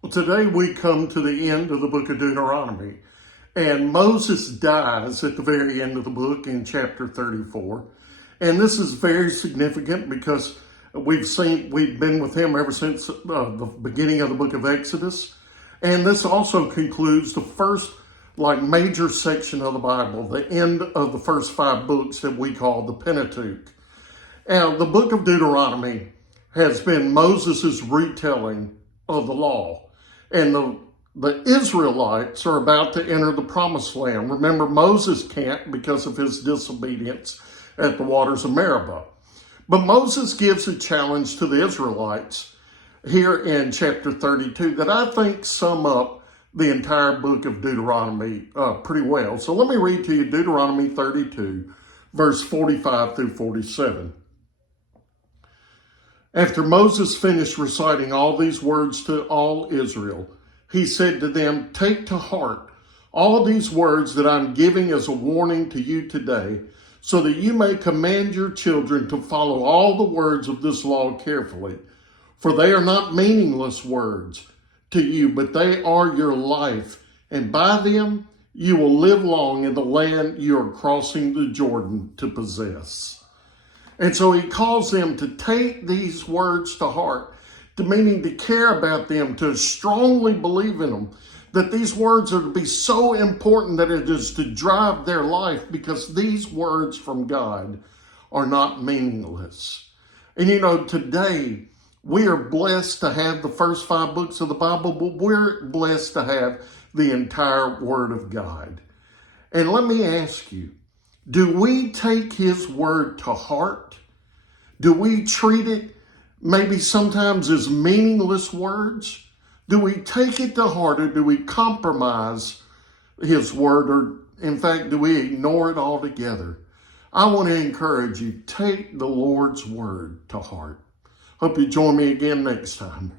Well, today we come to the end of the book of Deuteronomy, and Moses dies at the very end of the book in chapter 34. And this is very significant because we've been with him ever since the beginning of the book of Exodus. And this also concludes the first major section of the Bible, the end of the first 5 books that we call the Pentateuch. Now, the book of Deuteronomy has been Moses' retelling of the law. And the Israelites are about to enter the promised land. Remember, Moses can't because of his disobedience at the waters of Meribah. But Moses gives a challenge to the Israelites here in chapter 32 that I think sum up the entire book of Deuteronomy pretty well. So let me read to you Deuteronomy 32, verse 45 through 47. After Moses finished reciting all these words to all Israel, he said to them, "Take to heart all these words that I'm giving as a warning to you today, so that you may command your children to follow all the words of this law carefully. For they are not meaningless words to you, but they are your life, and by them you will live long in the land you are crossing the Jordan to possess." And so he calls them to take these words to heart, meaning to care about them, to strongly believe in them, that these words are to be so important that it is to drive their life, because these words from God are not meaningless. And today we are blessed to have the first 5 books of the Bible, but we're blessed to have the entire Word of God. And let me ask you, do we take his word to heart? Do we treat it maybe sometimes as meaningless words? Do we take it to heart, or do we compromise his word, or in fact, do we ignore it altogether? I want to encourage you, take the Lord's word to heart. Hope you join me again next time.